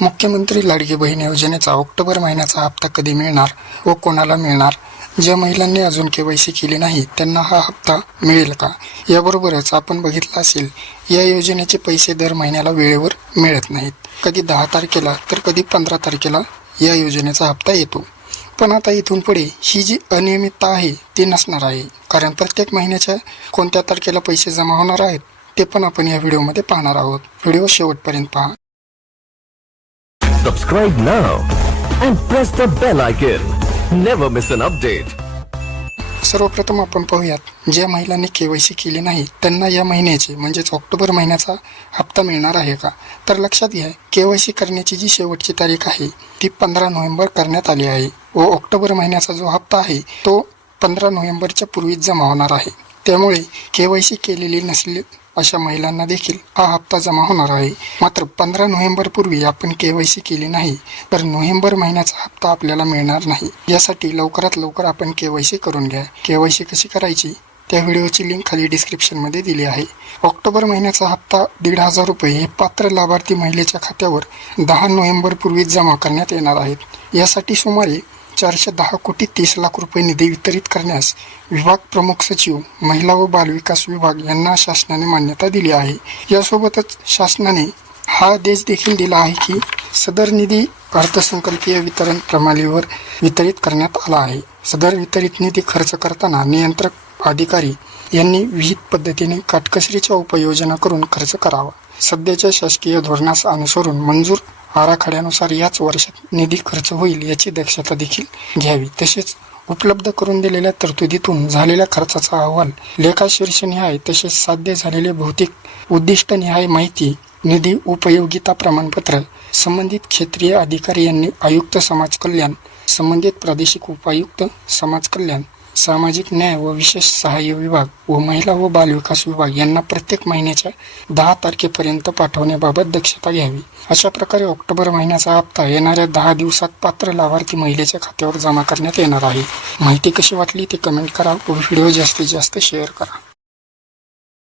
मुख्यमंत्री लाडकी बहीण योजनेचा ऑक्टोबर महिन्याचा हप्ता कधी मिळणार व कोणाला मिळणार? ज्या महिलांनी अजून के वाय सी केली नाही त्यांना हा हप्ता मिळेल का? याबरोबरच आपण बघितलं असेल या योजनेचे पैसे दर महिन्याला वेळेवर मिळत नाहीत. कधी दहा तारखेला तर कधी पंधरा तारखेला या योजनेचा हप्ता येतो. पण आता इथून पुढे ही जी अनियमितता आहे ती नसणार आहे. कारण प्रत्येक महिन्याच्या कोणत्या तारखेला पैसे जमा होणार आहेत ते पण आपण या व्हिडिओमध्ये पाहणार आहोत. व्हिडिओ शेवटपर्यंत पहा. Subscribe now and press the bell icon. Never miss an update. सर्वप्रथम आपण पाहूयात ज्या महिलांनी के वाय सी केली नाही त्यांना या महिन्याचे म्हणजेच ऑक्टोबर महिन्याचा हप्ता मिळणार आहे का तर लक्षात घ्या के वाय सी करण्याची जी शेवटची तारीख आहे ती पंधरा नोव्हेंबर करण्यात आली आहे व ऑक्टोबर महिन्याचा जो हप्ता आहे तो पंधरा नोव्हेंबरच्या पूर्वीच जमा होणार आहे त्यामुळे के वाय सी केलेली नसले अशा महिलांना देखील हा हप्ता जमा होणार आहे. मात्र पंधरा नोव्हेंबर पूर्वी आपण के वाय सी केली नाही तर नोव्हेंबर महिन्याचा हप्ता आपल्याला मिळणार नाही. यासाठी लवकरात लवकर आपण के वाय सी करून घ्या. के वाय सी कशी करायची? त्या व्हिडिओची लिंक खाली डिस्क्रिप्शनमध्ये दिली आहे. ऑक्टोबर महिन्याचा हप्ता दीड हजार रुपये हे पात्र लाभार्थी महिलेच्या खात्यावर दहा नोव्हेंबर पूर्वीच जमा करण्यात येणार आहेत. यासाठी सुमारे चारशे दहा कोटी तीस लाख रुपये निधी वितरित करण्यास विभाग प्रमुख सचिव महिला व बालविकास विभाग यांना शासनाने मान्यता दिली आहे. यासोबतच शासनाने हा आदेश देखील दिला आहे की सदर निधी अर्थसंकल्पीय वितरण प्रणालीवर वितरित करण्यात आला आहे. सदर वितरित निधी खर्च करताना नियंत्रक अधिकारी यांनी विहित पद्धतीने काटकसरीच्या उपाययोजना करून खर्च करावा. सध्याच्या शासकीय धोरणास अनुसरून मंजूर आराखड्यानुसार याच वर्षात निधी खर्च होईल याची दक्षता देखील घ्यावी. तसेच उपलब्ध करून दिलेल्या तरतुदीतून झालेल्या खर्चाचा अहवाल लेखा शीर्षनिहाय तसेच साध्य झालेले भौतिक उद्दिष्टनिहाय माहिती निधी उपयोगिता प्रमाणपत्र संबंधित क्षेत्रीय अधिकारी यांनी आयुक्त समाज कल्याण संबंधित प्रादेशिक उपायुक्त समाज कल्याण सामाजिक न्याय व विशेष सहाय्य विभाग व महिला व बालविकास विभाग यांना प्रत्येक महिन्याच्या दहा तारखेपर्यंत पाठवण्याबाबत दक्षता घ्यावी. अशा प्रकारे ऑक्टोबर महिन्याचा हप्ता येणाऱ्या दहा दिवसात पात्र लाभार्थी महिलेच्या खात्यावर जमा करण्यात येणार आहे. माहिती कशी वाटली ते कमेंट करा व व्हिडिओ जास्तीत जास्त शेअर करा.